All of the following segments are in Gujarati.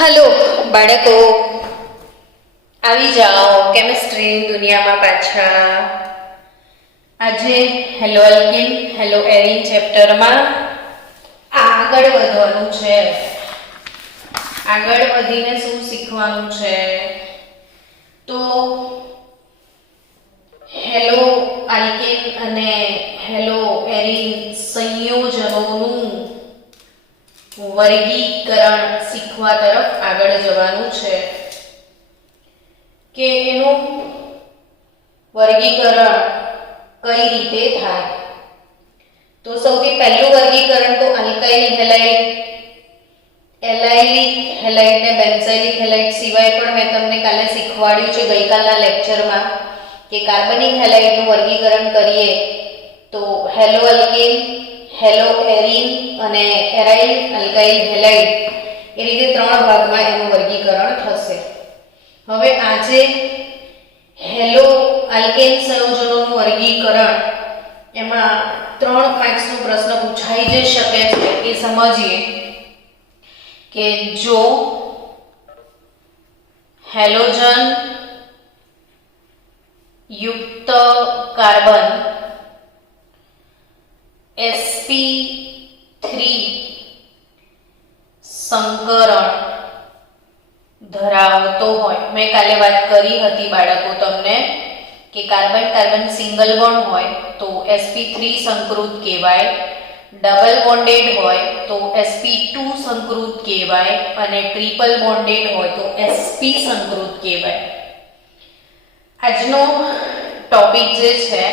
હલો બાળકો, આવી જાઓ કેમિસ્ટ્રી દુનિયામાં પાછા. આજે હેલો એલ્કિન હેલો એરિન ચેપ્ટરમાં આગળ વધવાનું છે. આગળ વધીને શું શીખવાનું છે? તો હેલો આલ્કેન અને હેલો એરિન સંયોજનોનું વર્ગીકરણ શીખવા તરફ આગળ જવાનું છે કે એનું વર્ગીકરણ કઈ રીતે થાય. તો સૌથી પહેલું વર્ગીકરણ તો આલ્કાઇલ હેલાઇડ, એલાઇલિક હેલાઇડ ને બેન્ઝાઇલિક હેલાઇડ સિવાય પણ મેં તમને કાલે શીખવાડ્યું છે ગઈકાલના લેક્ચરમાં કે કાર્બનિક હેલાઇડનું વર્ગીકરણ કરીએ તો હેલો આલ્કેન, હેલો એરિન અને એરાઇલ આલ્કાઇલ હેલાઇડ એ રીતે ત્રણ ભાગમાં એનું વર્ગીકરણ થશે. હવે આજે હેલો આલ્કેન સંયોજનોનું વર્ગીકરણ એમાં 3 માર્ક્સનો પ્રશ્ન પૂછાઈ જઈ શકે છે. એ સમજીએ કે જો હેલોજન યુક્ત કાર્બન sp3 સંકરણ ધરાવતો હોય. મેં કાલે વાત કરી હતી બાળકો તમને કે કાર્બન કાર્બન સિંગલ બોન્ડ હોય તો sp3 સંકૃત કહેવાય, ડબલ બોન્ડેડ હોય તો sp2 સંકૃત કહેવાય અને ટ્રિપલ બોન્ડેડ હોય તો sp સંકૃત કહેવાય. આજનો ટોપિક જે છે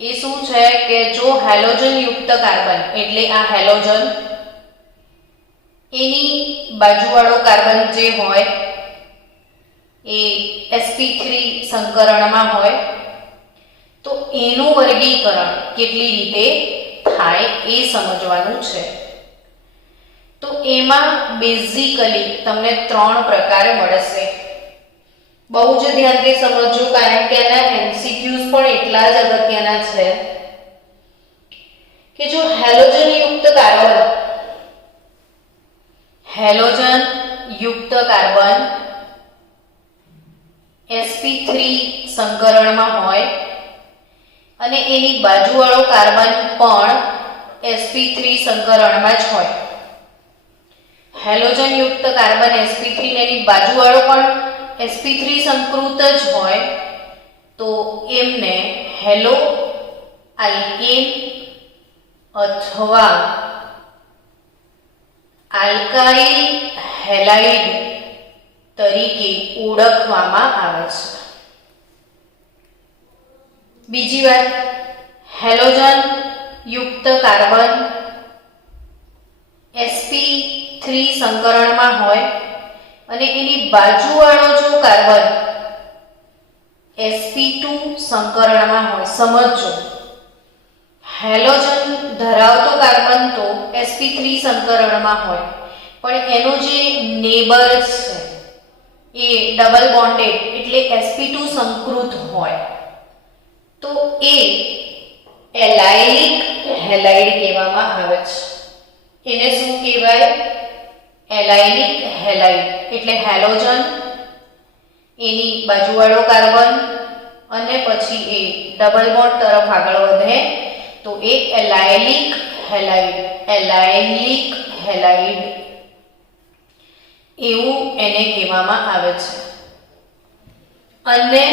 એ શું છે કે જો હેલોજન યુક્ત કાર્બન એટલે આ હેલોજન એની બાજુવાળો કાર્બન જે હોય એ sp3 સંકરણમાં હોય તો એનું વર્ગીકરણ કેટલી રીતે થાય એ સમજવાનું છે. તો એમાં બેઝિકલી તમને 3 પ્રકાર મળશે. બહુ જ ધ્યાનથી સમજજો કારણ કે આના MCQs પણ એટલા જ અગત્યના છે કે જો હેલોજન યુક્ત કાર્બન sp3 સંકરણમાં હોય અને એની બાજુવાળો કાર્બન પણ sp3 સંકરણમાં જ હોય. હેલોજન યુક્ત કાર્બન sp3 ને એની બાજુવાળો પણ sp3 સંકૃત જ હોય તો એમને હેલો આલ્કેન અથવા આલ્કાઇલ હેલાઇડ તરીકે ઓળખવામાં આવે છે. બીજી વાત, હેલોજન યુક્ત કાર્બન sp3 સંકરણમાં હોય અને એની બાજુવાળો જો કાર્બન sp2 સંકરણમાં હોય. સમજો, હેલોજન ધરાવતો કાર્બન તો sp3 સંકરણમાં હોય પણ એનો જે નેબર છે એ ડબલ બોન્ડેડ એટલે sp2 સંકૃત હોય તો એ એલાઇલિક હેલાઇડ કહેવામાં આવે છે. એને શું કહેવાય? Allylic halide. એટલે હેલોજન એની બાજુવાળો કાર્બન અને પછી એ ડબલ બોન્ડ તરફ આગળ વધે તો એ એલાઇલિક હેલાઇડ એવું એને કહેવામાં આવે છે. અને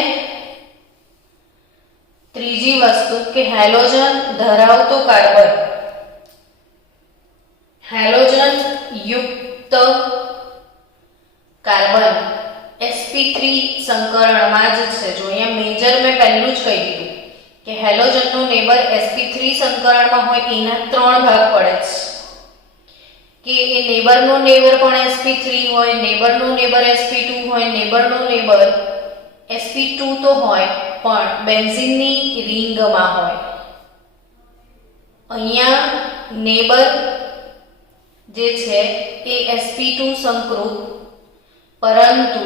ત્રીજી વસ્તુ કે હેલોજન ધરાવતો કાર્બન, હેલોજન યુક્ત કાર્બન sp3 સંકરણમાં જ છે. જો અહીંયા મેજર મેં પહેલું જ કહી દીધું કે હેલોજનનો નેબર sp3 સંકરણમાં હોય એના 3 ભાગ પડે છે કે એ નેબરનો નેબર પણ sp3 હોય, નેબરનો નેબર sp2 હોય, નેબરનો નેબર sp2 તો હોય પણ બેન્ઝીનની રિંગમાં હોય. અહીંયા નેબર જે છે એ sp2 સંકૃત પરંતુ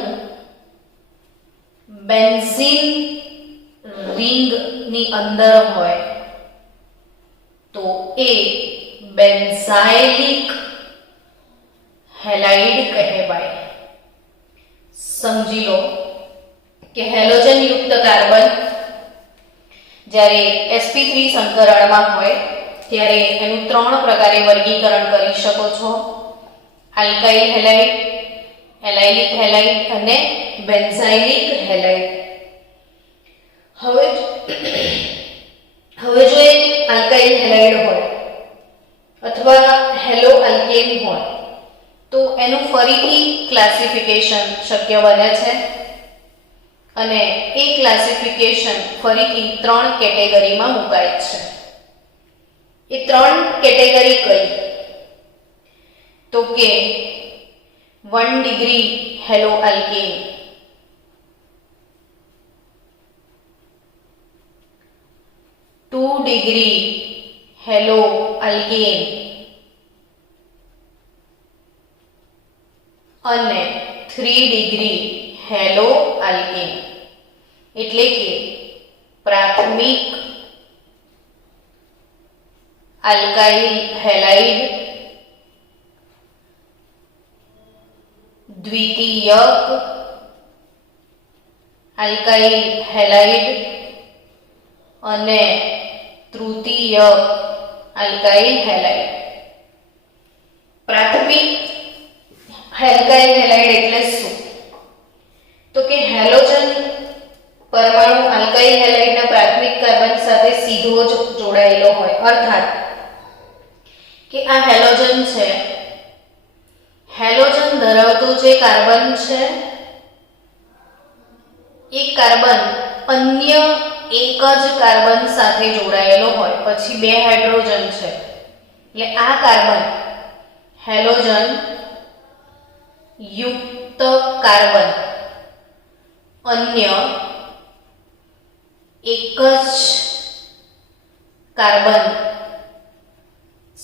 બેન્ઝીન રિંગની અંદર હોય તો એ બેન્ઝાઇલિક હેલાઇડ કહેવાય. સમજી લો કે હેલોજન યુક્ત કાર્બન જ્યારે sp3 સંકરણમાં હોય ત્યારે એનું 3 પ્રકારે વર્ગીકરણ કરી શકો છો. આલ્કાઇલ હેલાઇડ, એલાઇલિક હેલાઇડ અને બેન્ઝાઇલિક હેલાઇડ. હવે જો એક આલ્કાઇલ હેલાઇડ હોય અથવા હેલો આલ્કેન હોય તો એનું ફરીથી ક્લાસિફિકેશન શક્ય બને છે અને એ ક્લાસિફિકેશન ફરીથી 3 કેટેગરીમાં મુકાય છે. એ 3 કેટેગરી કઈ? તો કે 1 degree hello alkane, 2 degree hello alkane અને 3 ડિગ્રી હેલો આલ્કેન. એટલે કે પ્રાથમિક આલ્કાઇલ હેલાઇડ, દ્વિતીયક આલ્કાઇલ હેલાઇડ અને તૃતીયક આલ્કાઇલ હેલાઇડ. પ્રાથમિક આલ્કાઇલ હેલાઇડ એટલે શું? તો કે હેલોજન પરમાણુ આલ્કાઇલ હેલાઇડના પ્રાથમિક કાર્બન સાથે સીધો જ જોડાયેલો હોય. અર્થાત કે આ હેલોજન છે, હેલોજન ધરાવતો જે કાર્બન છે એ કાર્બન અન્ય એક જ કાર્બન સાથે જોડાયેલો હોય, પછી 2 હાઇડ્રોજન છે એટલે આ કાર્બન હેલોજન યુક્ત કાર્બન અન્ય એક જ કાર્બન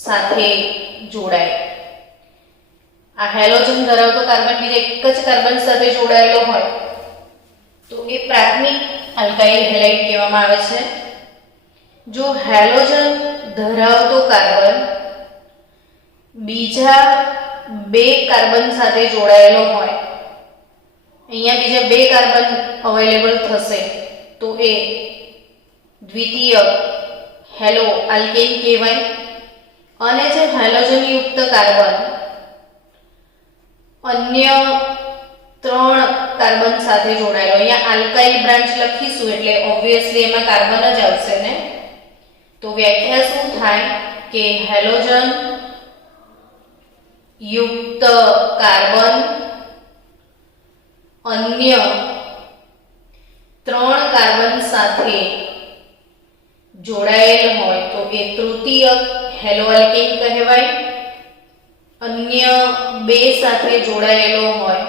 સાથે જોડાય. આ હેલોજન ધરાવતો કાર્બન બીજા એક જ કાર્બન સાથે જોડાયેલો હોય તો એ પ્રાથમિક આલ્કાઇલ હેલાઇડ કહેવામાં આવે છે. જો હેલોજન ધરાવતો કાર્બન બીજા 2 કાર્બન સાથે જોડાયેલો હોય, અહીંયા બીજા 2 કાર્બન અવેલેબલ થશે તો એ દ્વિતીયક હેલો આલ્કેન કહેવાય. અને જે હેલોજન યુક્ત કાર્બન અન્ય 3 કાર્બન સાથે જોડાયેલો, અહીંયા આલ્કાઇલ બ્રાન્ચ લખીશું એટલે ઓબ્વિયસલી એમાં કાર્બન જ આવશે ને. તો વ્યાખ્યા શું થાય કે હેલોજન યુક્ત કાર્બન અન્ય 3 કાર્બન સાથે જોડાયેલ હોય તો એ તૃતીયક હેલો આલ્કેન કહેવાય. અન્ય 2 સાથે જોડાયેલો હોય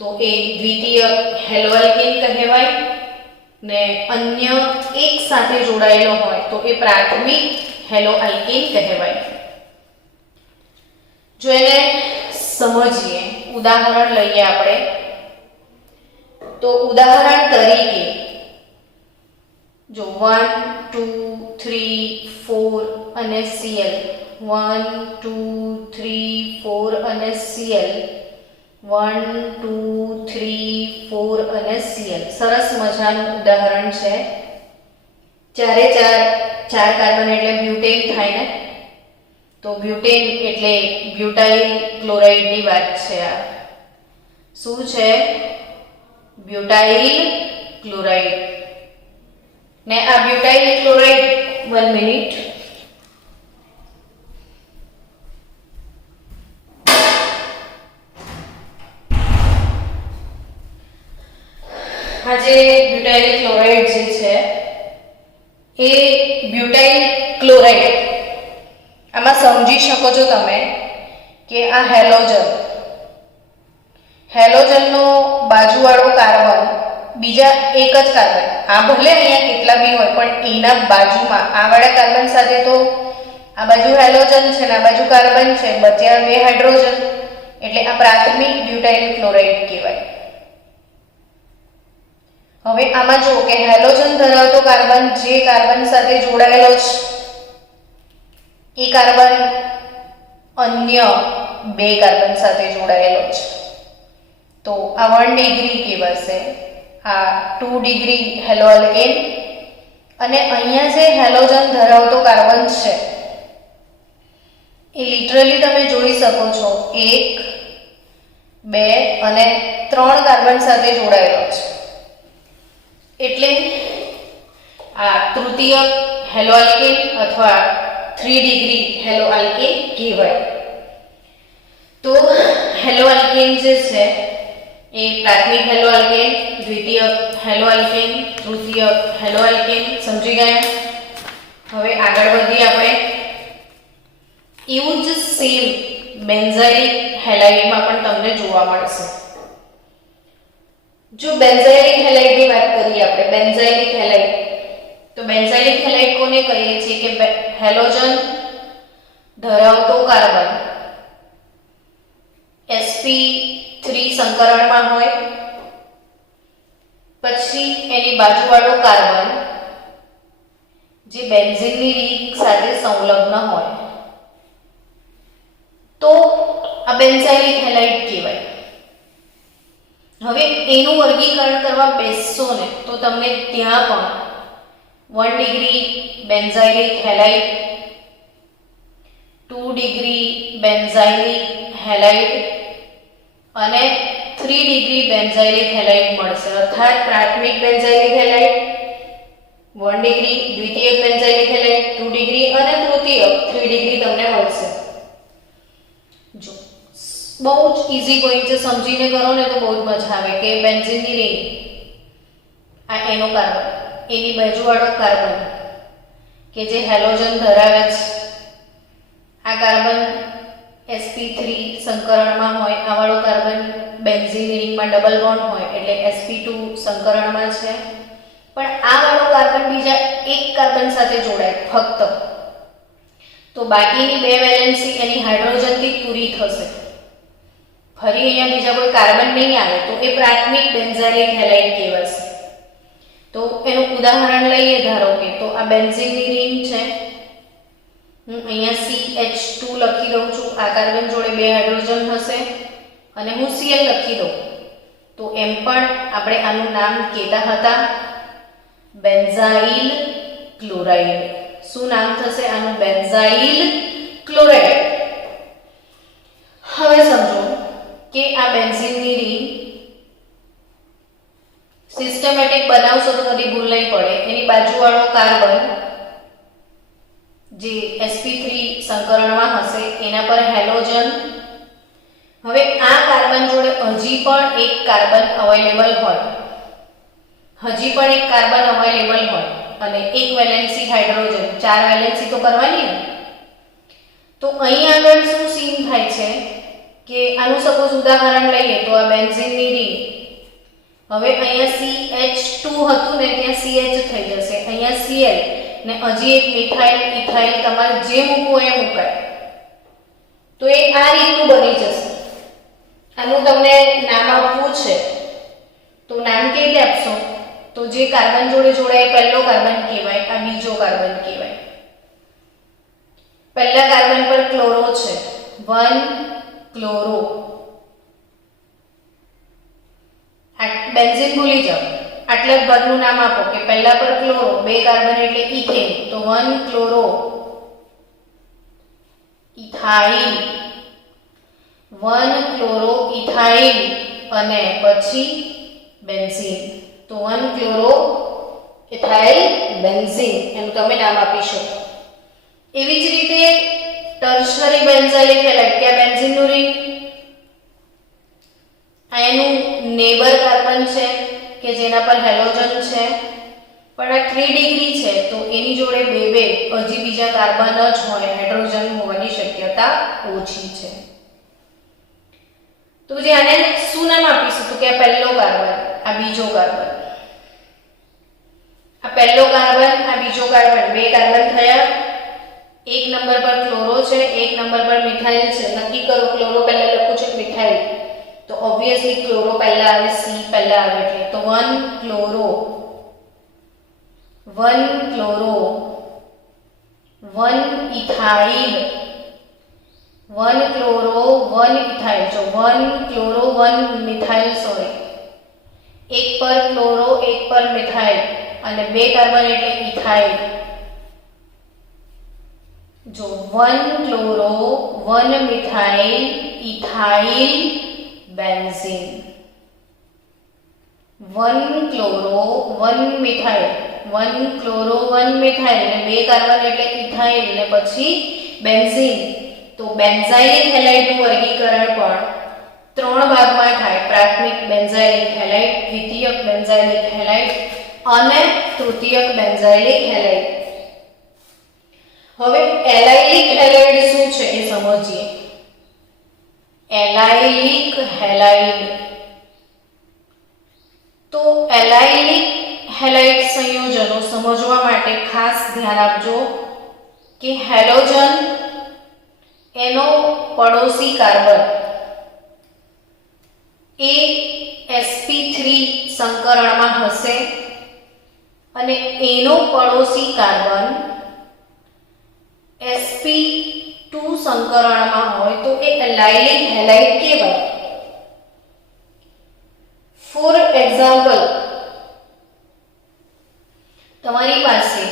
તો એ દ્વિતીયક હેલો આલ્કેન કહેવાય ને અન્ય 1 સાથે જોડાયેલો હોય તો એ પ્રાથમિક હેલો આલ્કેન કહેવાય. જો એને સમજીએ, ઉદાહરણ લઈએ આપણે. તો ઉદાહરણ તરીકે જો 1 2 3 4 અને Cl, 1 2 3 4 અને Cl, 1 2 3 4 અને Cl. સરસ મજાનું ઉદાહરણ છે. ચારે ચાર કાર્બન એટલે બ્યુટેન થાય ને. તો બ્યુટેન એટલે બ્યુટાઇલ ક્લોરાઇડની વાત છે. આ શું છે? Butyl chloride. ને આ બ્યુટાઇલ ક્લોરાઇડ 1 મિનિટ. આ જે બ્યુટાઇલ ક્લોરાઇડ જે છે એ બ્યુટાઇલ ક્લોરાઇડ, આમાં સમજી શકો છો તમે કે આ હેલોજનનો બાજુવાળો કાર્બન બીજા એક જ કાર્બન, આ ભલે અહીંયા કેટલા બી હોય પણ એના બાજુમાં આ વાળા કાર્બન સાથે તો આ બાજુ હેલોજન છે ને આ બાજુ કાર્બન છે, બચ્યા 2 હાઇડ્રોજન એટલે આ પ્રાથમિક બ્યુટાઇલ ક્લોરાઇડ કહેવાય. હવે આમાં જો કે હેલોજન ધરાવતો કાર્બન જે કાર્બન સાથે જોડાયેલો છે એ કાર્બન અન્ય બે કાર્બન સાથે જોડાયેલો છે. તો આ 1 ડિગ્રી કહેવાશે, આ 2 ડિગ્રી હેલો અલ્કેન, અને અહીંયા જે હેલોજન ધરાવતો કાર્બન છે એ લિટરલી તમે જોઈ શકો છો 1, 2 અને 3 કાર્બન સાથે જોડાયેલો છે. એટલે આ તૃતીય હેલો અલ્કેન અથવા 3 ડિગ્રી હેલો અલ્કેન કહેવાય. તો હેલો અલ્કેન જે છે એ પ્રાથમિક હેલો અલ્કેન, દ્વિતીય હેલો અલ્કેન, તૃતીય હેલો અલ્કેન. સમજી ગયા? હવે આગળ વધીએ આપણે. એવું જ સેમ બેન્ઝાઇલિક હેલાઇડમાં પણ તમને જોવા મળશે. જો બેન્ઝાઇલિક હેલાઇડની વાત કરીએ આપણે, બેન્ઝાઇલિક હેલાઇડ, તો બેન્ઝાઇલિક હેલાઇડ કોને કહીએ છીએ કે હેલોજન ધરાવતો કાર્બન sp3 સંકરણમાં હોય, પછી એની બાજુવાળો કાર્બન જે બેન્ઝીનની રિંગ સાથે સંલગ્ન હોય, તો આ બેન્ઝાઇલિક હેલાઇડ કહેવાય. હવે એનું વર્ગીકરણ કરવા બેસશો ને તો તમને ત્યાં પણ 1 degree benzylic halide, 2 degree benzylic halide અને 3 ડિગ્રી બેન્ઝાઇલિક હેલાઇડ મળશે. અર્થાત પ્રાથમિક બેન્ઝાઇલિક હેલાઇડ 1 ડિગ્રી, દ્વિતીય બેન્ઝાઇલિક હેલાઇડ 2 ડિગ્રી અને તૃતીય 3 ડિગ્રી તમને મળશે. જો બહુ જ ઈઝી પોઈન્ટ છે, સમજીને કરો ને તો બહુ જ મજા આવે કે બેન્ઝીનની રિંગ, આ એનો કાર્બન, એની બાજુવાળો કાર્બન કે જે હેલોજન ધરાવે છે, આ કાર્બન sp3 સંકરણમાં હોય, આ વાળો કાર્બન બેન્ઝીનની રિંગમાં ડબલ બોન્ડ હોય એટલે sp2 સંકરણમાં છે. પણ આ વાળો કાર્બન બીજા એક કાર્બન સાથે જોડાય ફક્ત, તો બાકીની બે વેલેન્સી એની હાઇડ્રોજનથી પૂરી થશે. ફરી અહીંયા બીજા કોઈ કાર્બન નહીં આવે તો એ પ્રાથમિક બેન્ઝાઇલિક હેલાઇડ કહેવાશે. તો એનું ઉદાહરણ લઈએ, ધારો કે તો આ બેન્ઝીનની રિંગ છે, હું અહીંયા CH2 લખી દઉં છું, આ કાર્બન જોડે બે હાઇડ્રોજન હશે અને હું Cl લખી દઉં, તો એમ પણ આપણે આનું નામ કહેતા હતા બેન્ઝાઇલ ક્લોરાઇડ. શું નામ થશે આનું? Benzyl chloride. હવે સમજો કે આ બેન્ઝીનની રિંગ સિસ્ટમેટિક બનાવશો તો કદી ભૂલ નહીં પડે. એની બાજુવાળો કાર્બન જે sp3 સંકરણમાં હશે એના પર હેલોજન. હવે આ કાર્બન જોડે હજી પણ એક કાર્બન અવેલેબલ હોય, હજી પણ એક કાર્બન અવેલેબલ હોય અને એક વેલેન્સી હાઇડ્રોજન, 4 વેલેન્સી તો કરવાની ને. તો અહીં આગળ શું સીન થાય છે કે આનું સપોઝ ઉદાહરણ લઈએ તો આ બેન્ઝીનની રિંગ, હવે અહીંયા CH2 હતું ને ત્યાં CH થઈ જશે, અહીંયા Cl ને હજી એક મિથાઇલ, ઇથાઇલ, તમારે જે મૂકવું એ મુકાય. તો એ આ રીતનું બની જશે. આનું તમને નામ આપવું છે તો નામ કેવી રીતે આપશો? તો જે કાર્બન જોડે જોડાય પહેલો કાર્બન કહેવાય, આ બીજો કાર્બન કહેવાય. પહેલા કાર્બન પર ક્લોરો છે, 1 ક્લોરો. બેન્ઝીન ભૂલી જાઓ, આટલા જ ભાગનું નામ આપો કે પહેલા પર ક્લોરો, બે કાર્બન એટલે ઇથેન, તો 1 ક્લોરો ઇથાઇલ, 1 ક્લોરો ઇથાઇલ અને પછી બેન્ઝીન, તો 1 ક્લોરો ઇથાઇલ બેન્ઝીન એનું તમે નામ આપી શકો. એવી જ રીતે ટર્શરી બેન્ઝાઇલિક હેલાઇડ કે આ બેન્ઝીનનું રિંગ, આ એનું નેબર કાર્બન છે કે જેના પર હેલોજન છે, પણ આ 3 ડિગ્રી છે તો એની જોડે બે હજી બીજા કાર્બન જ હોય, હાઇડ્રોજન હોવાની શક્યતા ઓછી છે. તો જે આને શું નામ આપીશું? તો કે આ પહેલો કાર્બન, આ બીજો કાર્બન, આ પહેલો કાર્બન, આ બીજો કાર્બન, બે કાર્બન થયા. એક નંબર પર ક્લોરો છે, એક નંબર પર મિથાઇલ છે. નક્કી કરો, ક્લોરો પહેલા લખું છું મિથાઇલ, તો ઓબ્વિયસલી ક્લોરો પહેલા આવે, C પહેલા આવે એટલે તો 1 ક્લોરો 1 ઇથાઇલ 1 ક્લોરો 1 ઇથાઇલ, જો 1 ક્લોરો 1 મિથાઇલ, સોરી, એક પર ક્લોરો એક પર મિથાઇલ અને 2 કાર્બન એટલે ઇથાઇલ. જો 1 chloro 1 methyl ethyl benzene, 1 chloro 1 methyl, 1 chloro 1 methyl અને 2 કાર્બન એટલે ઇથાઇલ ને પછી બેન્ઝીન. તો બેન્ઝાઇલિક હેલાઇડનું વર્ગીકરણ પણ 3 ભાગમાં થાય: પ્રાથમિક બેન્ઝાઇલિક હેલાઇડ, દ્વિતીયક બેન્ઝાઇલિક હેલાઇડ અને તૃતીયક બેન્ઝાઇલિક હેલાઇડ. હવે એલાઇલિક હેલાઇડ શું છે એ સમજીએ. એલાઇલિક હેલાઇડ, તો એલાઇલિક હેલાઇડ સંયોજનો સમજવા માટે ખાસ ધ્યાન આપજો કે હેલોજન એનો પડોશી કાર્બન એ sp3 સંકરણમાં હશે અને એનો પડોશી કાર્બન sp2 સંકરણમાં હોય તો એ એલાઇલિક હેલાઇડ કહેવાય. ફોર એક્ઝામ્પલ, તમારી પાસે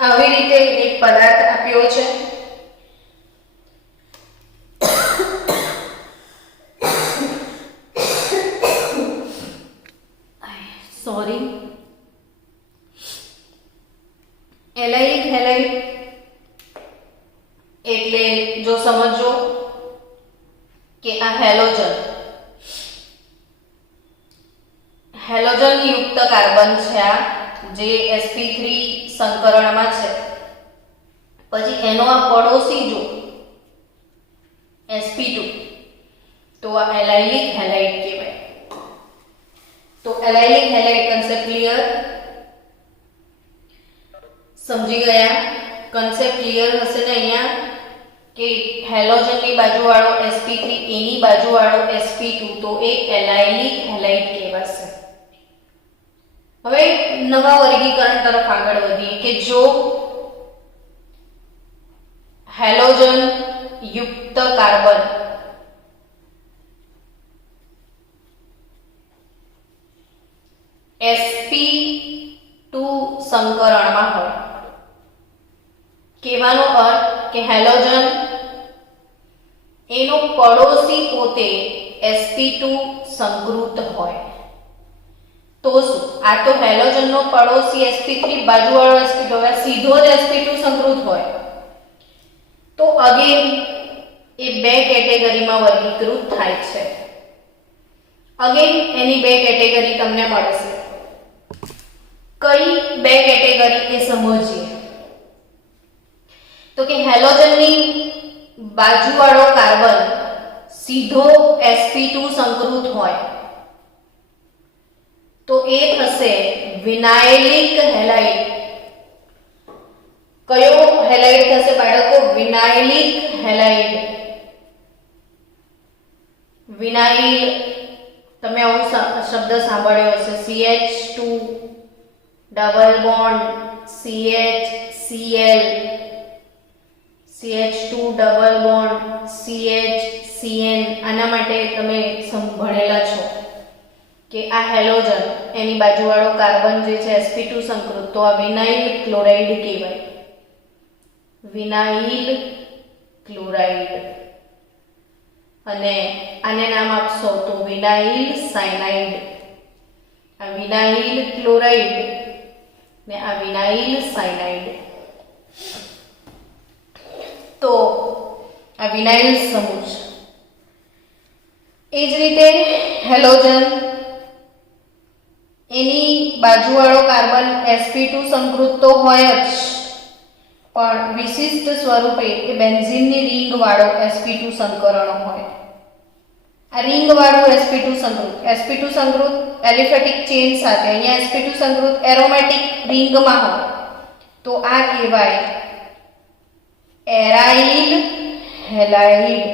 આવી રીતે એક પદાર્થ આપ્યો છે. સોરી, એલાઇલિક હેલાઇડ એટલે જો સમજો કે આ હેલોજન યુક્ત કાર્બન છે, આ જે sp3 સંકરણમાં છે. પછી એનો આ પડોશી જો sp2, તો આ એલાઇલિક હેલાઇડ કહેવાય. તો એલાઇલિક હેલાઇડ કન્સેપ્ટ ક્લિયર? સમજી ગયા? કન્સેપ્ટ ક્લિયર હશે ને અહીંયા કે હેલોજનની બાજુવાળો sp3 એની બાજુવાળો sp2, તો એ એલાઇલિક હેલાઇડ કહેવાશે. હવે નવા વર્ગીકરણ તરફ આગળ વધીએ કે જો હેલોજન યુક્ત કાર્બન sp2 સંકરણમાં હોય, કહેવાનો અર્થ કે હેલોજન એનો પડોશી પોતે sp2 સંકૃત હોય. તો શું? આ તો હેલોજનનો પડોશી sp3 બાજુવાળો sp2, હવે સીધો જ sp2 સંકૃત હોય તો અગેન એ બે કેટેગરીમાં વર્ગીકૃત થાય છે. અગેન એની બે કેટેગરી તમને મળશે. કઈ બે કેટેગરી એ સમજીએ. તો કે હેલોજનની બાજુવાળો કાર્બન સીધો sp2 સંકૃત હોય તો એ થશે વિનાઇલિક હેલાઇડ. કયો હેલાઇડ થશે બાળકો? વિનાઇલિક હેલાઇડ. વિનાઇલ, તમે આવો શબ્દ સાંભળ્યો હશે. CH2 double bond CH CH2 double bond CH આના માટે તમે ભણેલા છો કે આ હેલોજન એની બાજુવાળો કાર્બન જે છે sp2 સંકૃત, તો આ વિનાઇલ ક્લોરાઇડ કહેવાય. Vinyl chloride. અને આને નામ આપશો તો વિનાઇલ સાયનાઇડ. આ વિનાઇલ ક્લોરાઇડ ને આ વિનાઇલ સાયનાઇડ. તો આ વિનાઇલ સમૂહ છે. એ જ રીતે હેલોજન એની બાજુવાળો કાર્બન sp2 સંકૃત તો હોય જ, પણ વિશિષ્ટ સ્વરૂપે એ બેન્ઝીનની રિંગ વાળો sp2 સંકરણ હોય. આ રિંગ વાળું sp2 સંકૃત એલિફેટિક ચેન સાથે, અહીંયા sp2 સંકૃત એરોમેટિક રિંગમાં હોય તો આ કહેવાય એરાઇલ હેલાઇડ.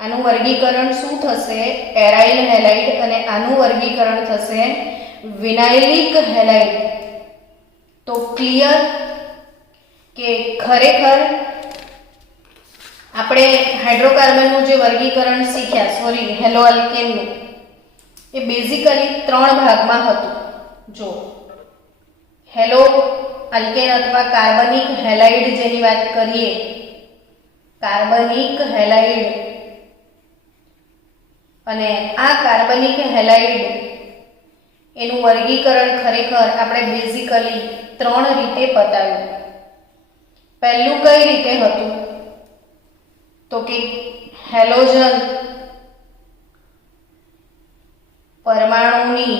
આનું વર્ગીકરણ શું થશે? Aryl halide. અને આનું વર્ગીકરણ થશે વિનાઇલિક હેલાઇડ. તો ક્લિયર? કે ખરેખર આપણે હાઇડ્રોકાર્બનનું જે વર્ગીકરણ શીખ્યા, સોરી હેલો અલ્કેનનું, એ બેઝિકલી 3 ભાગમાં હતું. જો હેલો અલ્કેન અથવા કાર્બનિક હેલાઇડ જેની વાત કરીએ, કાર્બનિક હેલાઇડ, અને આ કાર્બનિક હેલાઇડ એનું વર્ગીકરણ ખરેખર આપણે બેઝિકલી 3 રીતે બતાવ્યું. પહેલું કઈ રીતે હતું તો કે હેલોજન પરમાણુની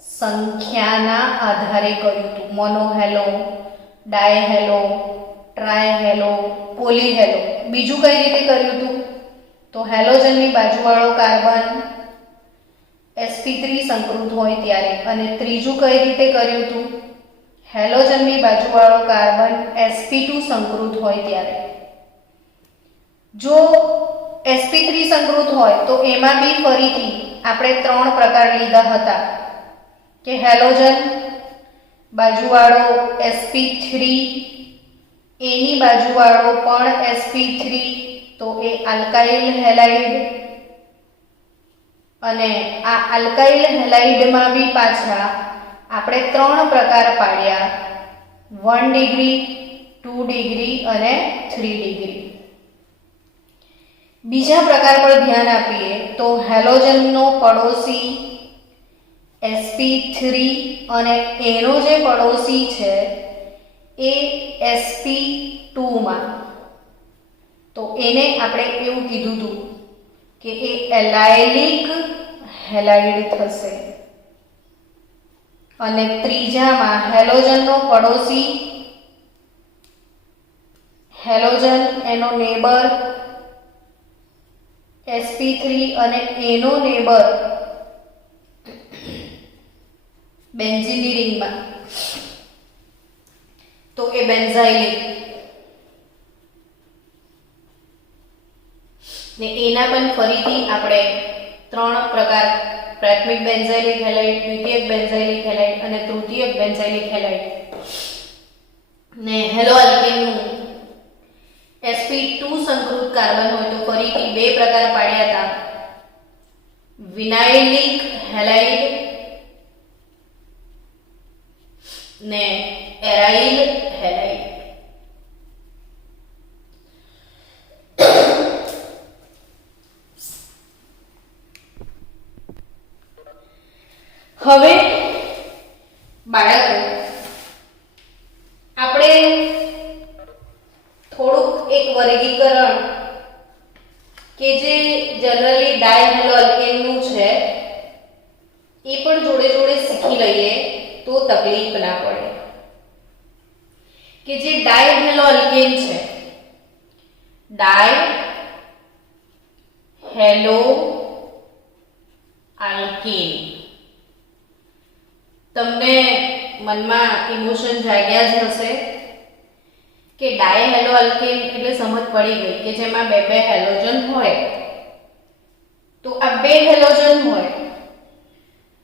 સંખ્યાના આધારે કર્યું હતું. મોનોહેલો, ડાયહેલો, ટ્રાયહેલો, પોલીહેલો. બીજું કઈ રીતે કર્યું હતું તો હેલોજનની બાજુવાળો કાર્બન sp3 સંકૃત હોય ત્યારે. અને ત્રીજું કઈ રીતે કર્યું હતું, હેલોજનની બાજુવાળો કાર્બન sp2 સંકૃત હોય ત્યારે. જો sp3 સંકૃત હોય તો એમાં બી ફરીથી આપણે 3 પ્રકાર લીધા હતા કે હેલોજન બાજુવાળો sp3, એની બાજુવાળો પણ sp3, તો એ આલ્કાઇલ હેલાઇડ. અને આ આલ્કાઇલ હેલાઇડમાં બી પાછા આપણે 3 પ્રકાર પાડ્યા, 1 ડિગ્રી, 2 ડિગ્રી અને 3 ડિગ્રી. બીજા પ્રકાર પર ધ્યાન આપીએ તો હેલોજનનો પડોશી sp3 અને એનો જે પડોશી છે એ sp2 માં, તો એને આપણે એવું કીધું હતું કે એ એલાયલિક હેલાઇડ થશે. અને ત્રીજામાં હેલોજનનો પડોશી, હેલોજન એનો નેબર sp3 અને એનો નેબર બેન્ઝીનની રિંગમાં, તો એ બેન્ઝાઇલિક. ને એના પણ ફરીથી આપણે 3 પ્રકાર, પ્રાથમિક બેન્ઝાઇલિક હેલાઇડ, દ્વિતીયક બેન્ઝાઇલિક હેલાઇડ અને તૃતીયક બેન્ઝાઇલિક હેલાઇડ. ને હેલો અલ્કેનનું sp2 સંકૃત કાર્બન હોય તો ફરીથી 2 પ્રકાર પાડ્યા હતા, વિનાઇલિક હેલાઇડ ને એરાઇલ હેલાઇડ. હવે બાળકો આપણે થોડુંક એક વર્ગીકરણ કે જે જનરલી ડાયહેલો અલ્કેનનું છે એ પણ જોડે જોડે શીખી લઈએ તો તકલીફ ના પડે. કે જે ડાયહેલો અલ્કેન છે, ડાયહેલો આલ્કેન, તમને મનમાં ઇમોશન જાગ્યા જ હશે કે ડાયહેલો અલ્કેન એટલે સમજ પડી ગઈ કે જેમાં 2 હેલોજન હોય. તો આ 2 હેલોજન હોય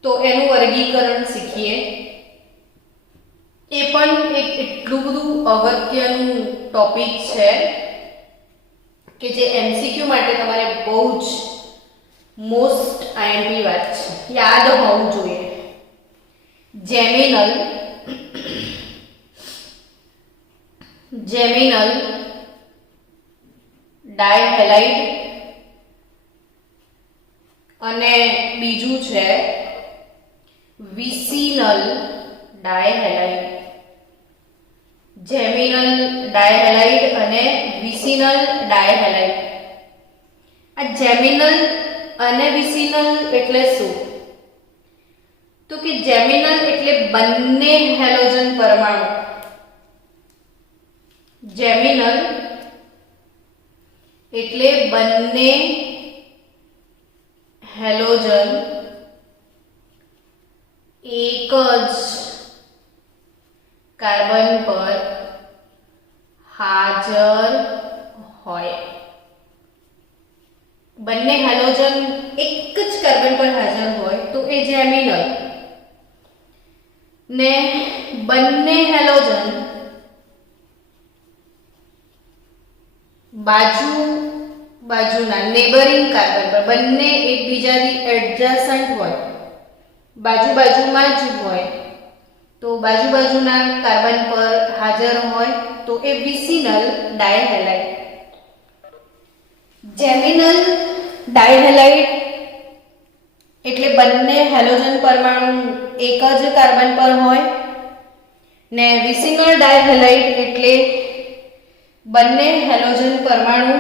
તો એનું વર્ગીકરણ શીખીએ. એ પણ એક એટલું બધું અગત્યનું ટોપિક છે કે જે MCQ માટે તમારે બહુ જ મોસ્ટ IMP વાત છે, યાદ હોવું જોઈએ. જેમિનલ ડાયહેલાઇડ અને બીજું છે વિસિનલ ડાયહેલાઇડ. જેમિનલ ડાયહેલાઇડ અને વિસિનલ ડાયહેલાઇડ. આ જેમિનલ અને વિસિનલ એટલે શું તો કે જેમિનલ એટલે બંને હેલોજન પરમાણુ, જેમિનલ એટલે બંને હેલોજન એક જ કાર્બન પર હાજર હોય. બંને હેલોજન એક જ કાર્બન પર હાજર હોય તો એ જેમિનલ. ને બંને હેલોજન બાજુના નેબરિંગ કાર્બન પર બંને એકબીજાથી એડજસન્ટ હોય, બાજુમાં જ હોય, તો બાજુના કાર્બન પર હાજર હોય તો એ વિસિનલ ડાયહેલાઇડ. જેમિનલ ડાયહેલાઇડ એટલે બંને હેલોજન પરમાણુ એક જ કાર્બન પર હોય ને વિસિનલ ડાયહેલાઇડ એટલે બંને હેલોજન પરમાણુ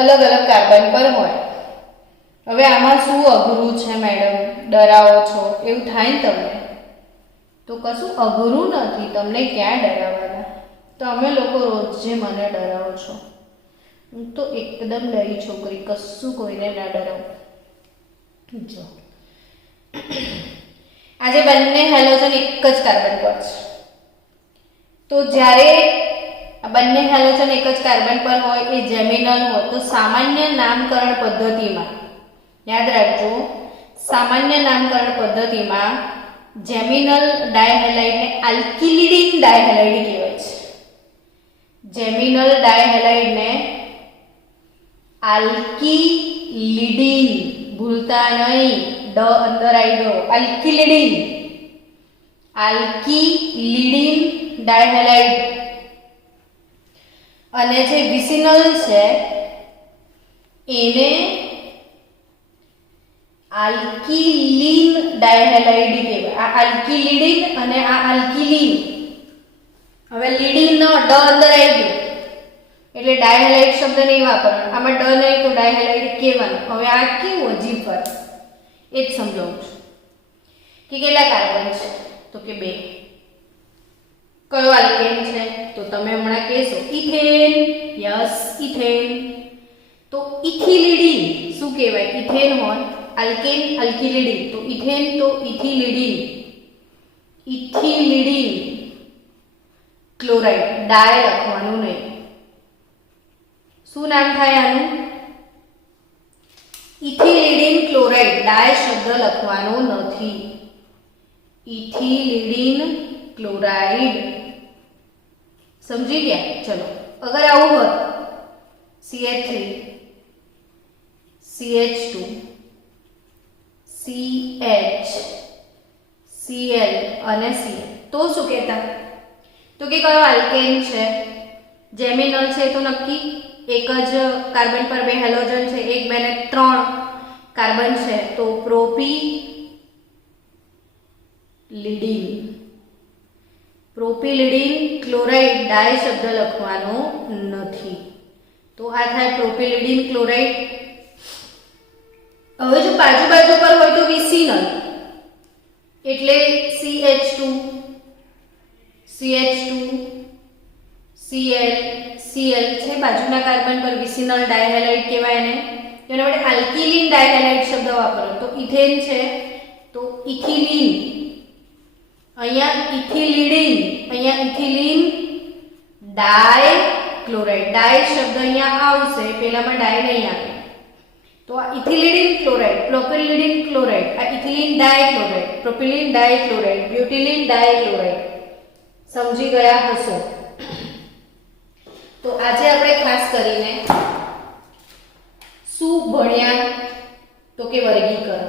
અલગ અલગ કાર્બન પર હોય. હવે આમાં શું અઘરું છે મેડમ, ડરાવો છો એવું થાય ને તમને? તો કશું અઘરું નથી, તમને ક્યાં ડરાવવાના. તમે લોકો રોજ જે મને ડરાવો છો, હું તો એકદમ ડરી છોકરી, કશું કોઈને ના ડરાવું. જો આજે બંને હેલોજન એક જ કાર્બન પર છે, તો જ્યારે બંને હેલોજન એક જ કાર્બન પર હોય એ જેમિનલ હોય તો સામાન્ય નામકરણ પદ્ધતિમાં યાદ રાખજો, સામાન્ય નામકરણ પદ્ધતિમાં જેમિનલ ડાયહેલાઇડને આલ્કિલિડીન ડાયહેલાઇડ કહેવાય છે. જેમિનલ ડાયહેલાઇડને આલ્કિલિડીન, ભૂલતા નહીં, ડ અંદર આવી ગયો, આલ્કિલિડીન ડાયહેલાઇડ. અને જે વિસિનલ છે એને આલ્કિલીન ડાયહેલાઇડ કહેવાય. આ આલ્કિલિડીન અને આ આલ્કિલીન. હવે લીડીન નો ડ અંદર આવી ગયો એટલે ડાયહેલાઇડ શબ્દ નહીં વાપરવાનો, આમાં ડ નહીં તો ડાયહેલાઇડ કહેવાનું. હવે આ કેવું અજીબ વાત, એ જ સમજાવું છું કે કેટલા કાર્બન છે, તો કે 2. કયો આલ્કેન છે તો તમે હમણાં કહેશો ઇથેન. Yes, ethane. તો ઇથિલિડીન શું કહેવાય? ઇથેન હોય, આલ્કેન આલ્કિલિડીન, તો ઇથેન તો ઇથિલિડીન ક્લોરાઇડ. ડાય લખવાનું નહીં. શું નામ થાય આનું? Ethylidene chloride. ડાય શબ્દ લખવાનો નથી, ઇથિલિડીન ક્લોરાઇડ. સમજી ગયા? ચલો, અગર આવું હોત CH3 CH2 CH Cl અને Cl તો શું કહેતા? તો કે કયો આલ્કેન છે? જેમિનલ છે તો નક્કી એક જ કાર્બન પર 2 હેલોજન છે, 1 2 ને 3 કાર્બન છે, તો પ્રોપિલિડીન ક્લોરાઇડ. ડાય શબ્દ લખવાનો નથી, તો આ થાય પ્રોપિલિડીન ક્લોરાઇડ. હવે જો બાજુ પર હોય તો વિસિનલ એટલે CH2 Cl છે, બાજુના કાર્બન પર વિસિનલ ડાયહેલાઇડ કહેવાય એને. તેના માટે આલ્કિલીન ડાયહેલાઇડ શબ્દ વાપરો તો ઇથેન છે તો ઇથિલીન. અહીંયા ઇથિલિડીન, અહીંયા ઇથિલીન ડાયક્લોરાઇડ. ડાય શબ્દ અહીંયા આવશે, પેલામાં ડાય નહીં આવે, તો આ ઇથિલિડીન ક્લોરાઇડ, પ્રોપિલિડીન ક્લોરાઇડ, આ ઇથિલીન ડાયક્લોરાઇડ, પ્રોપિલિન ડાયક્લોરાઇડ, બ્યુટિલિન ડાયક્લોરાઇડ. સમજી ગયા હશો? તો આજે આપણે ખાસ કરીને શું ભણ્યા તો કે વર્ગીકરણ.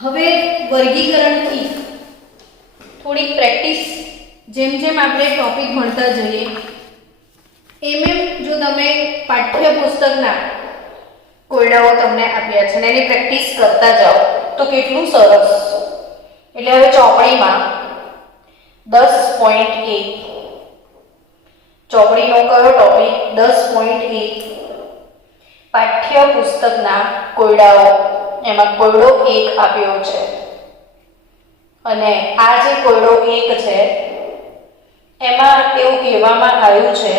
હવે વર્ગીકરણથી થોડીક પ્રેક્ટિસ, જેમ જેમ આપણે ટોપિક ભણતા જઈએ એમ જો તમે પાઠ્યપુસ્તકના કોયડાઓ તમને આપ્યા છે અને એની પ્રેક્ટિસ કરતા જાઓ તો કેટલું સરસ. એટલે હવે ચોપડીમાં 10.1 ચોપડીનો કયો ટોપિક? 10.1 પાઠ્યપુસ્તકના કોયડાઓ. એમાં કોયડો 1 આપ્યો છે અને આ જે કોયડો 1 છે એમાં એવું કહેવામાં આવ્યું છે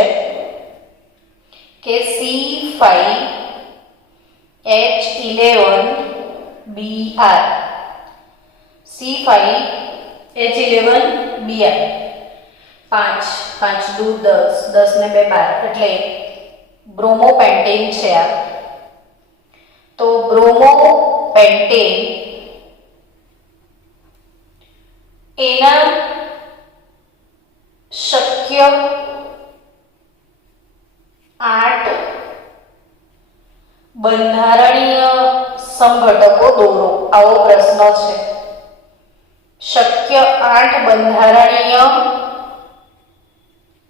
કે C5H11Br C5H11Br 5 5 દૂર 10 10 ને 2 12 એટલે બ્રોમોપેન્ટેન છે આ. તો બ્રોમોપેન્ટેન એના શક્ય 8 બંધારણીય સમઘટકો દોરો. આવો પ્રશ્ન છે. શક્ય 8 બંધારણીય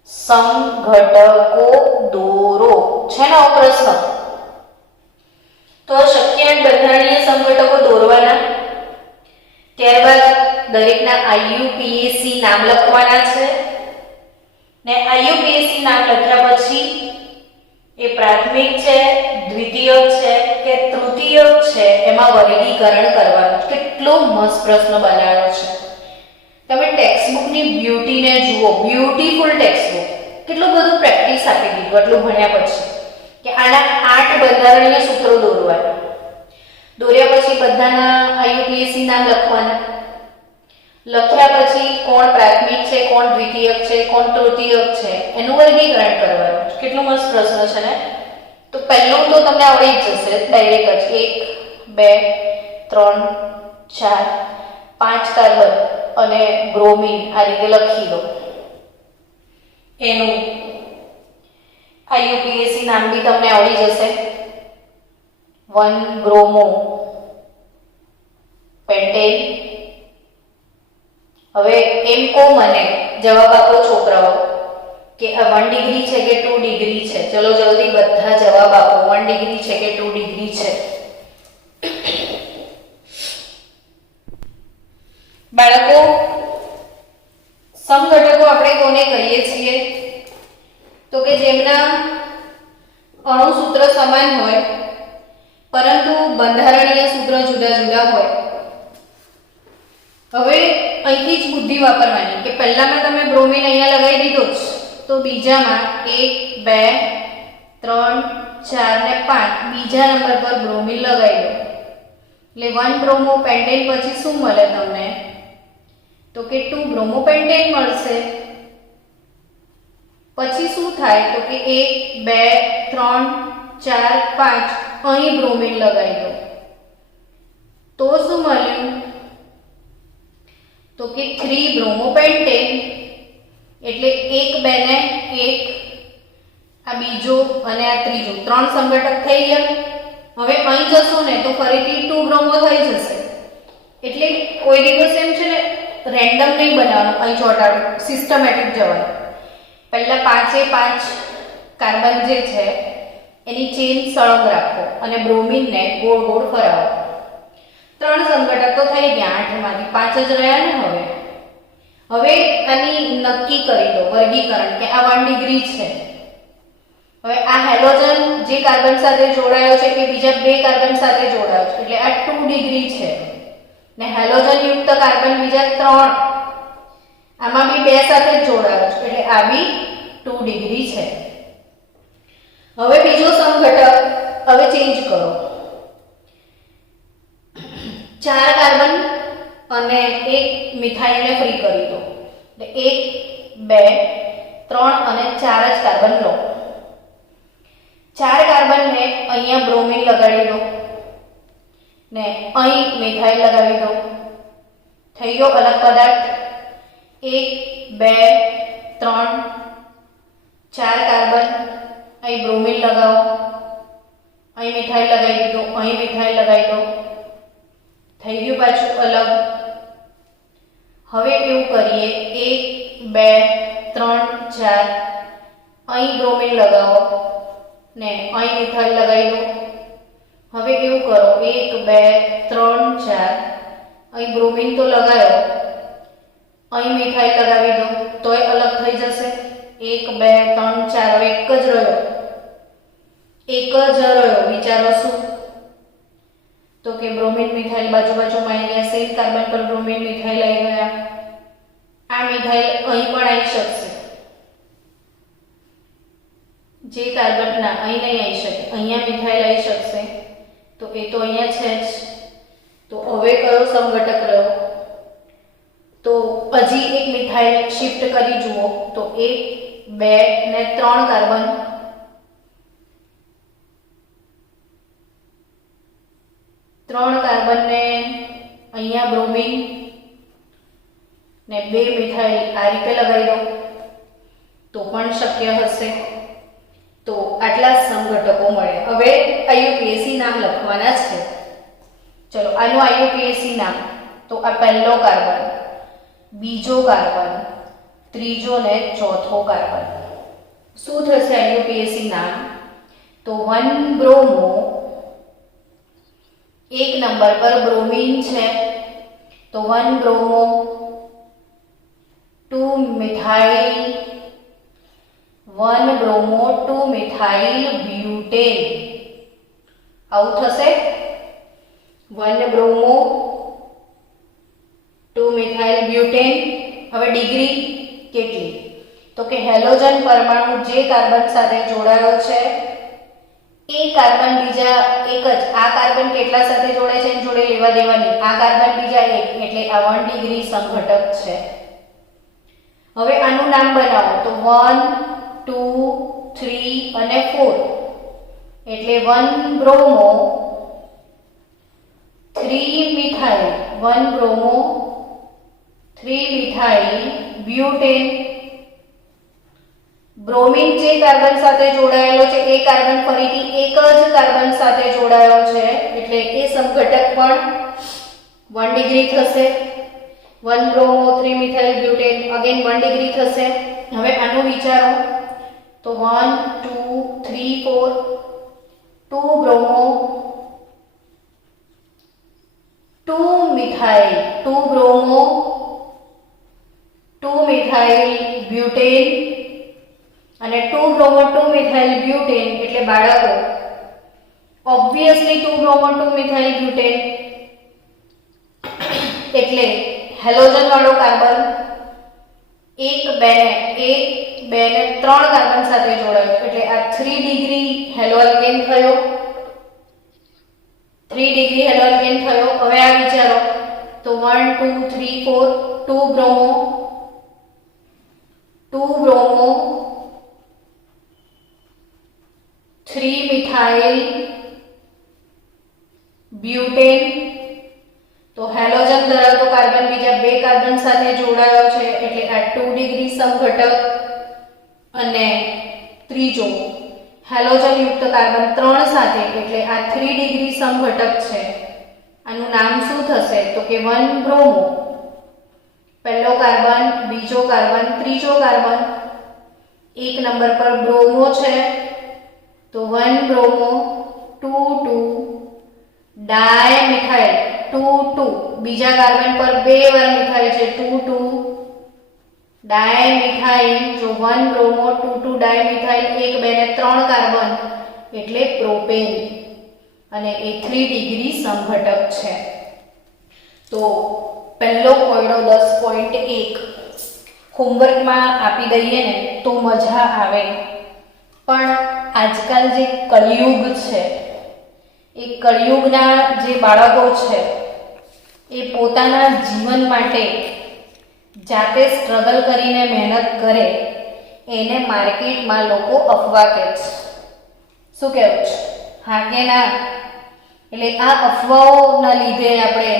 સમઘટકો દોરો છે ને આવો પ્રશ્ન. તો શક્ય 8 બંધારણીય સમઘટકો દોરવાના. ત્યારબાદ દરેકના આઈયુપીએસી નામ લખવાના છે ને આઈયુપીએસી નામ લખ્યા પછી એ પ્રાથમિક છે, દ્વિતીયક છે કે તૃતીયક છે એમાં વર્ગીકરણ કરવાનું. કેટલો મસ્ત પ્રશ્ન બનાવ્યો છે. તમે ટેક્સ્ટબુકની બ્યુટીને જુઓ, બ્યુટીફુલ ટેક્સ્ટબુક. કેટલું બધું પ્રેક્ટિસ આપી દીધું આટલું ભણ્યા પછી કે આના 8 બંધારણીય સૂત્રો દોરવાના. દોર્યા પછી બધાના આઈયુપીએસી નામ લખવાના. લખ્યા પછી કોણ પ્રાથમિક છે, કોણ દ્વિતીયક છે, કોણ તૃતીયક છે એનું વર્ગીકરણ કરવાનું. કેટલો મસ્ત પ્રશ્ન છે ને. તો પહેલું તો તમને આવડી જ જશે ડાયરેક્ટ જ. 1 2 3 4 5 કાર્બન અને બ્રોમિન આ રીતે લખી દો. એનું આઈયુપીએસી નામ બી તમને આવડી જશે. 1 બ્રોમો પેન્ટેન. હવે એમ કહો મને, જવાબ આપો છોકરાઓ કે આ 1 ડિગ્રી છે કે 2 ડિગ્રી છે. ચલો જલ્દી બધા જવાબ આપો. 1 ડિગ્રી છે કે 2 ડિગ્રી છે? બાળકો, સમઘટકો આપણે કોને કહીએ છીએ? તો કે જેમના અણુ સૂત્ર સમાન હોય પરંતુ બંધારણીય સૂત્ર જુદા જુદા હોય. હવે અહીંથી જ બુદ્ધિ વાપરવાની કે પહેલામાં તમે બ્રોમિન અહીંયા લગાવી દીધો જ, તો બીજામાં 1 2 3 4 ને 5 બીજા નંબર પર બ્રોમિન લગાવી દો. એટલે 1 બ્રોમો પેન્ટેન પછી શું મળે તમને? તો કે 2 બ્રોમો પેન્ટેન મળશે. પછી શું થાય? તો કે 1 2 3 4 5 અહીં બ્રોમિન લગાવી દો. તો શું મળ્યું? તો કે 3 બ્રોમો પેન્ટેન. એટલે 1 2 ને 1 આ બીજો અને આ ત્રીજો 3 સંઘટક થઈ ગયા. હવે અહીં જશો ને તો ફરીથી 2 બ્રોમો થઈ જશે. એટલે કોઈ દિવસ એમ છે ને રેન્ડમ નહીં બનાવવાનું, અહીં ચોંટાડવું, સિસ્ટમેટિક જવાનું. પહેલા 5 એ 5 કાર્બન જે છે એની ચેન સળંગ રાખો અને બ્રોમિનને ગોળ ગોળ ફરાવો. 3 સંઘટક તો થઈ ગયા, 8 માંથી 5 જ રહ્યા ને. હવે આની નક્કી કરી દો વર્ગીકરણ કે આ 1 ડિગ્રી છે. હવે આ હાઇડ્રોજન જે કાર્બન સાથે જોડાયો છે કે બીજા 2 કાર્બન સાથે જોડાયો છે એટલે આ 2 ડિગ્રી છે ને હાઇડ્રોજન યુક્ત કાર્બન બીજા 3 આમાં બી 2 સાથે જ જોડાયો છે એટલે આ બી 2 ડિગ્રી છે. હવે બીજો સમઘટક હવે ચેન્જ કરો. 4 કાર્બન અને 1 મિથાઇલને ફ્રી કરી દો. એટલે 1 2 3 અને 4 જ કાર્બન લો. 4 કાર્બનને અહીંયા બ્રોમિન લગાડી દો ને અહીં મિથાઇલ લગાવી દો. થઈ ગયો અલગ પદાર્થ. 1 2 3 4 કાર્બન, અહીં બ્રોમિન લગાવો, અહીં મિથાઇલ લગાવી દીધો, અહીં મિથાઇલ લગાવી દો. થઈ ગયું પાછું અલગ. હવે એવું કરીએ 1 2 3 4 અહીં બ્રોમિન લગાવો ને અહીં મિથાઇલ લગાવી દો. હવે એવું કરો 1 2 3 4 અહીં બ્રોમિન તો લગાવ્યો, અહીં મિથાઇલ લગાવી દો તોય અલગ થઈ જશે. 1 2 3 4 હવે એક જ રહ્યો. વિચારો શું? તો કે બ્રોમિન મિથાઇલ બાજુ બાજુમાં આવી ગયા. સેમ કાર્બન પર બ્રોમિન મિથાઇલ આવી ગયા. આ મિથાઇલ અહીં પણ આવી શકશે. જે કાર્બન ના અહીં નહીં આવી શકે, અહીંયા મિથાઇલ આવી શકશે. તો એ તો અહીંયા છે જ. તો હવે કયો સમઘટક રહ્યો? તો હજી એક મિથાઇલ શિફ્ટ કરી જુઓ. તો 1 2 ને 3 કાર્બન, 3 કાર્બન ને અહીંયા બ્રોમિન ને 2 મિથાઇલ આ રીતે લગાવી દો તો પણ શક્ય હશે. તો આટલા સમઘટકો મળે. હવે આઈયુપીએસી નામ લખવાના છે. ચલો આનું આઈયુપીએસી નામ તો આ પહેલો કાર્બન, બીજો કાર્બન, ત્રીજો ને ચોથો કાર્બન. શું થશે આઈયુપીએસી નામ? તો 1 બ્રોમો, એક નંબર પર બ્રોમીન છે તો 1 bromo 2 methyl, 1 bromo 2 methyl butane. આવું થશે. 1 બ્રોમો 2 મિથાઇલ બ્યુટેન. હવે ડિગ્રી કેટલી? તો કે હેલોજન પરમાણુ જે કાર્બન સાથે જોડાયો છે એ કાર્બન બીજા એક જ, આ કાર્બન કેટલા સાથે જોડાય છે એની જોડે લેવા દેવાની, આ કાર્બન બીજા એક એટલે આ 1 ડિગ્રી સમઘટક છે. હવે આનું નામ બનાવો તો 1 2 3 અને 4 એટલે 1 bromo 3 methyl, 1 bromo 3 methyl butane. Bromine જે કાર્બન સાથે જોડાયેલો છે એ કાર્બન ફરીથી એક જ કાર્બન સાથે જોડાયો છે એટલે એ સમઘટક પણ 1 ડિગ્રી થશે. 1 bromo 3 methyl butane again 1 degree થશે. હવે આનું વિચારો તો 1 2 3 4 2 bromo 2 methyl, 2 bromo 2 methyl butane અને 2 બ્રોમો 2 મિથાઇલ બ્યુટેન એટલે બાળકો ઓબ્વિયસલી 2 બ્રોમો 2 મિથાઇલ બ્યુટેન એટલે હેલોજન વાળો કાર્બન 1 2 ને 3 કાર્બન સાથે જોડાયો એટલે આ 3 ડિગ્રી હેલોઅલ્કેન થયો. 3 ડિગ્રી હેલોઅલ્કેન થયો. હવે આ વિચારો તો 1 2 3 4 2 બ્રોમો 3 મિથાઇલ બ્યુટેન. તો હેલોજન ધરાવતો કાર્બન બીજા 2 કાર્બન સાથે જોડાયો છે એટલે આ 2 ડિગ્રી સમઘટક અને ત્રીજો હેલોજન યુક્ત કાર્બન 3 સાથે એટલે આ 3 ડિગ્રી સમઘટક છે. આનું નામ શું થશે? તો કે 1 બ્રોમો, પહેલો કાર્બન, બીજો કાર્બન, ત્રીજો કાર્બન, એક નંબર પર બ્રોમો છે તો 1 બ્રોમો 2 2 ડાયમિથાઇલ 2 2, બીજા કાર્બન પર 2 વાર મિથાઇલ છે 2 2 ડાયમિથાઇલ. જો 1 બ્રોમો 2 2 ડાયમિથાઇલ 1 2 ને 3 કાર્બન એટલે પ્રોપેન અને એ 3 ડિગ્રી સમઘટક છે. તો પહેલો કોયડો 10.1 હોમવર્કમાં આપી દઈએ ને તો મજા આવે. પણ આજકાલ જે કળિયુગ છે એ કળિયુગના જે બાળકો છે એ પોતાના જીવન માટે જાતે સ્ટ્રગલ કરીને મહેનત કરે એને માર્કેટમાં લોકો અફવા કહે છે. શું કહેવું છે? હા કે ના? એટલે આ અફવાઓના લીધે આપણે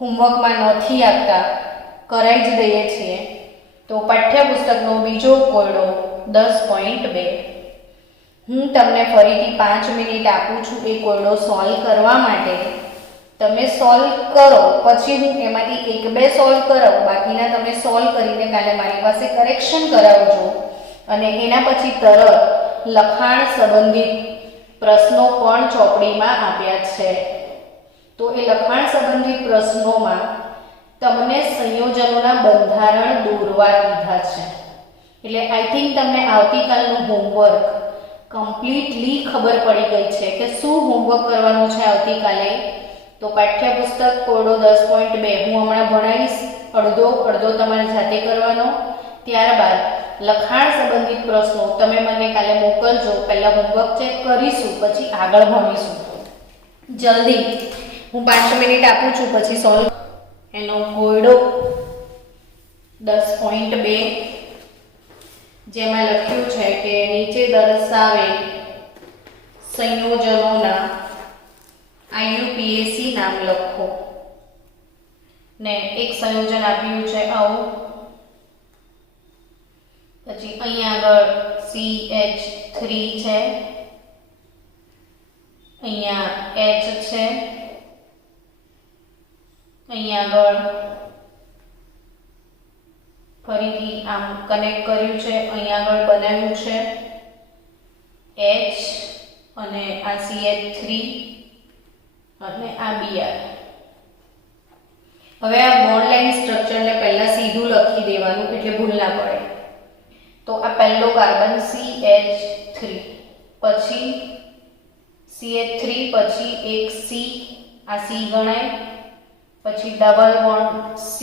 હોમવર્કમાં નથી આપતા, કરાઈ જ દઈએ છીએ. તો પાઠ્યપુસ્તકનો બીજો કોયડો 10.2 હું તમને ફરીથી 5 મિનિટ આપું છું એ કોયડો સોલ્વ કરવા માટે. તમે સોલ્વ કરો પછી હું એમાંથી 1-2 સોલ્વ કરાવું, બાકીના તમે સોલ્વ કરીને કાલે મારી પાસે કરેક્શન કરાવજો અને એના પછી તરત લખાણ સંબંધિત પ્રશ્નો પણ ચોપડીમાં આપ્યા છે. તો એ લખાણ સંબંધિત પ્રશ્નોમાં તમને સંયોજનોના બંધારણ દોરવા કીધા છે. એટલે આઈ થિંક તમને આવતીકાલનું હોમવર્ક કમ્પ્લીટલી ખબર પડી ગઈ છે કે શું હોમવર્ક કરવાનું છે આવતીકાલે. તો પાઠ્યપુસ્તક કોયડો 10.2 હું હમણાં ભણાવીશ, અડધો તમારે જાતે કરવાનો. ત્યારબાદ લખાણ સંબંધિત પ્રશ્નો તમે મને કાલે મોકલજો. પહેલા હોમવર્ક ચેક કરીશું પછી આગળ ભણીશું. જલ્દી હું 5 મિનિટ આપું છું પછી સોલ્વ. એનો કોયડો 10.2 જેમાં લખ્યું છે કે નીચે દર્શાવેલ સંયોજનોના આઈયુપીએસી નામ લખો. ને એક સંયોજન આપ્યું છે આવું, પછી અહીંયા આગળ CH3 છે, અહીંયા H છે, અહીંયા આગળ ફરીથી આમ કનેક્ટ કર્યું છે, અહીંયા આગળ બનાવ્યું છે H અને આ CH3 અને આ Br. હવે આ બોન્ડ લાઇન સ્ટ્રક્ચરને પહેલા સીધું લખી દેવાનું એટલે ભૂલ ના પડે. તો આ પહેલો કાર્બન CH3, પછી CH3, પછી એક C, આ C ગણાય, પછી ડબલ બોન્ડ C,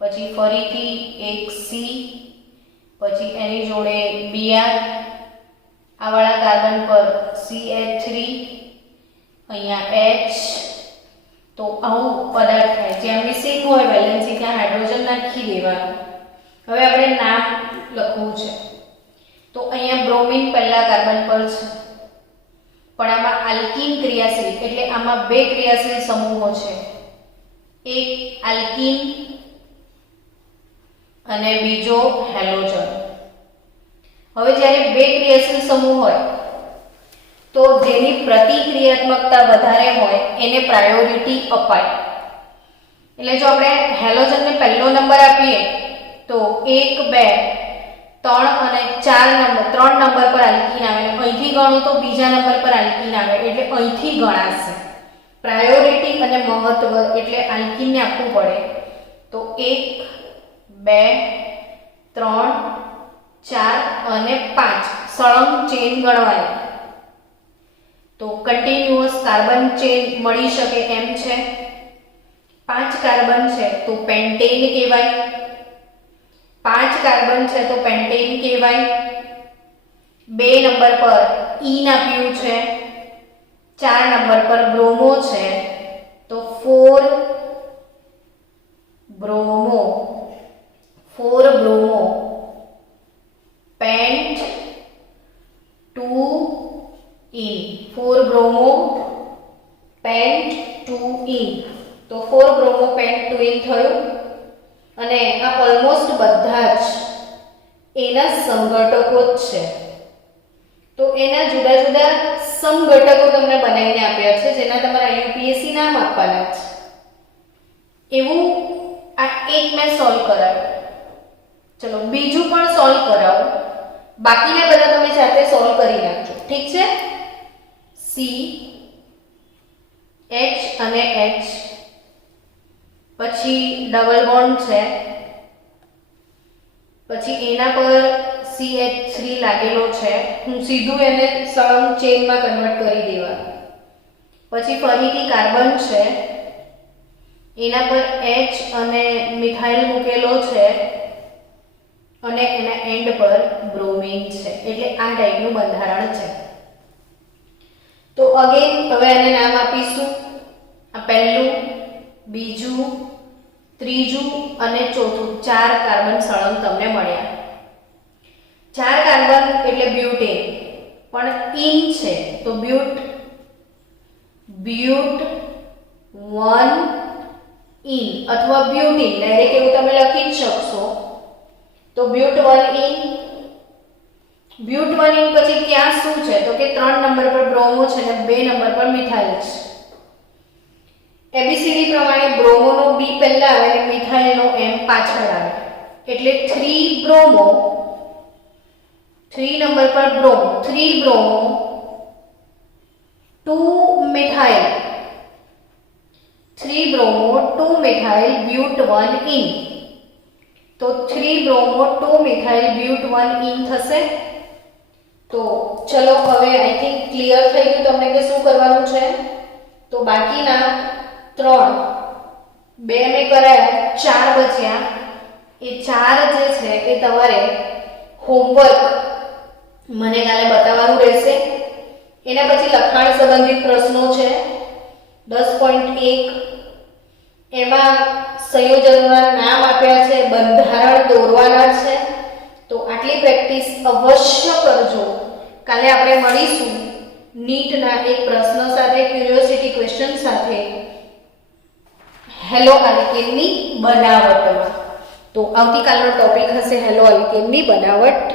પછી ફરીથી એક C, પછી એની જોડે Br, આ વાળા કાર્બન પર CH3, અહીંયા H. તો આવું પદાર્થ થાય. જ્યાં મિસિંગ હોય વેલેન્સી ત્યાં હાઇડ્રોજન નાખી દેવાનું. હવે આપણે નામ લખવું છે. તો અહીંયા બ્રોમિન પહેલા કાર્બન પર છે, પણ આમાં આલ્કીન ક્રિયાશીલ એટલે આમાં બે ક્રિયાશીલ સમૂહો છે, એક આલ્કીન અને બીજો હેલોજન. હવે જ્યારે બે ક્રિયાશીલ સમૂહ હોય તો જેની પ્રતિક્રિયાત્મકતા વધારે હોય એને પ્રાયોરિટી અપાય. એટલે જો આપણે હેલોજનને પહેલો નંબર આપીએ તો 1, 2, 3 અને 4 નંબર, 3 નંબર પર આલ્કીન આવે, અહીંથી ગણો તો બીજા નંબર પર આલ્કીન આવે, એટલે અહીંથી ગણાશે. પ્રાયોરિટી અને મહત્વ એટલે આલ્કીનને આપવું પડે. તો 1, 2, 3, 4 અને 5 સળંગ ચેન ગણવાની. તો કન્ટિન્યુઅસ કાર્બન ચેન મળી શકે એમ છે. 5 કાર્બન છે તો પેન્ટેન કહેવાય, 5 કાર્બન છે તો પેન્ટેન કહેવાય. 2 નંબર પર ઈન આપ્યું છે, 4 નંબર પર બ્રોમો છે તો 4 bromo, 4 bromo pant 2 in, 4 bromo pant 2 in. તો 4 બ્રોમો પેન્ટ 2 ઈન થયું. અને આ ઓલમોસ્ટ બધા જ એના સમઘટકો જ છે. તો એના જુદા જુદા સમઘટકો તમને બનાવીને આપ્યા છે, જેના તમારા યુપીએસસી નામ આપવાના છે. એવું આ એક મેં સોલ્વ કરાવ્યું. ચલો બીજું પણ સોલ્વ કરાવું, બાકીના બધા તમે જાતે સોલ્વ કરી નાખજો. ઠીક છે? C H અને H, પછી ડબલ બોન્ડ છે, પછી એના પર CH3 લાગેલો છે, હું સીધું એને સળંગ ચેનમાં કન્વર્ટ કરી દેવાનું. પછી ફરીથી કાર્બન છે, એના પર H અને મિથાઇલ મૂકેલો છે, અને એના એન્ડ પર બ્રોમિન છે. એટલે આ ટાઈપનું બંધારણ છે. તો અગેન હવે આને નામ આપીશું. આ પહેલું, બીજું, ત્રીજું અને ચોથું 4 કાર્બન સળંગ તમને મળ્યા. 4 કાર્બન એટલે બ્યુટેન, પણ ઈન છે તો બ્યુટ 1 ઈન અથવા બ્યુટીન ડાયરેક્ટ એવું તમે લખી જ શકશો. તો બ્યુટ 1 ઈન, બ્યુટ 1 ઈન પછી ક્યાં શું છે તો કે 3 નંબર પર બ્રોમો છે અને 2 નંબર પર મિથાઇલ છે. એબીસીડી પ્રમાણે બ્રોમોનો બી પહેલા આવે અને મિથાઇલનો એમ પાછળ આવે, એટલે 3 બ્રોમો, 3 નંબર પર bromo, 3 bromo 2 methyl, 3 bromo 2 methyl બ્યુટ 1 in. તો 3 બ્રોમો 2 મિથાઇલ બ્યુટ 1 ઈન થશે. તો ચલો હવે આઈ થિંક ક્લિયર થઈ ગયું તમને કે શું કરવાનું છે. તો બાકીના 3, 2 મેં કરાયા, 4 બચ્યા. એ 4 જે છે એ તમારે હોમવર્ક મને કાલે બતાવવાનું રહેશે. એના પછી લખાણ સંબંધિત પ્રશ્નો છે 10.1, એમાં સંયોજનોના નામ આપ્યા છે, બંધારણ દોરવાના છે. તો આટલી પ્રેક્ટિસ અવશ્ય કરજો. કાલે આપણે મળીશું નીટના એક પ્રશ્ન સાથે, ક્યુરિયોસિટી ક્વેશ્ચન સાથે. હેલો આલ્કેનની બનાવટમાં. તો આવતીકાલનો ટોપિક હશે હેલો આલ્કેનની બનાવટ.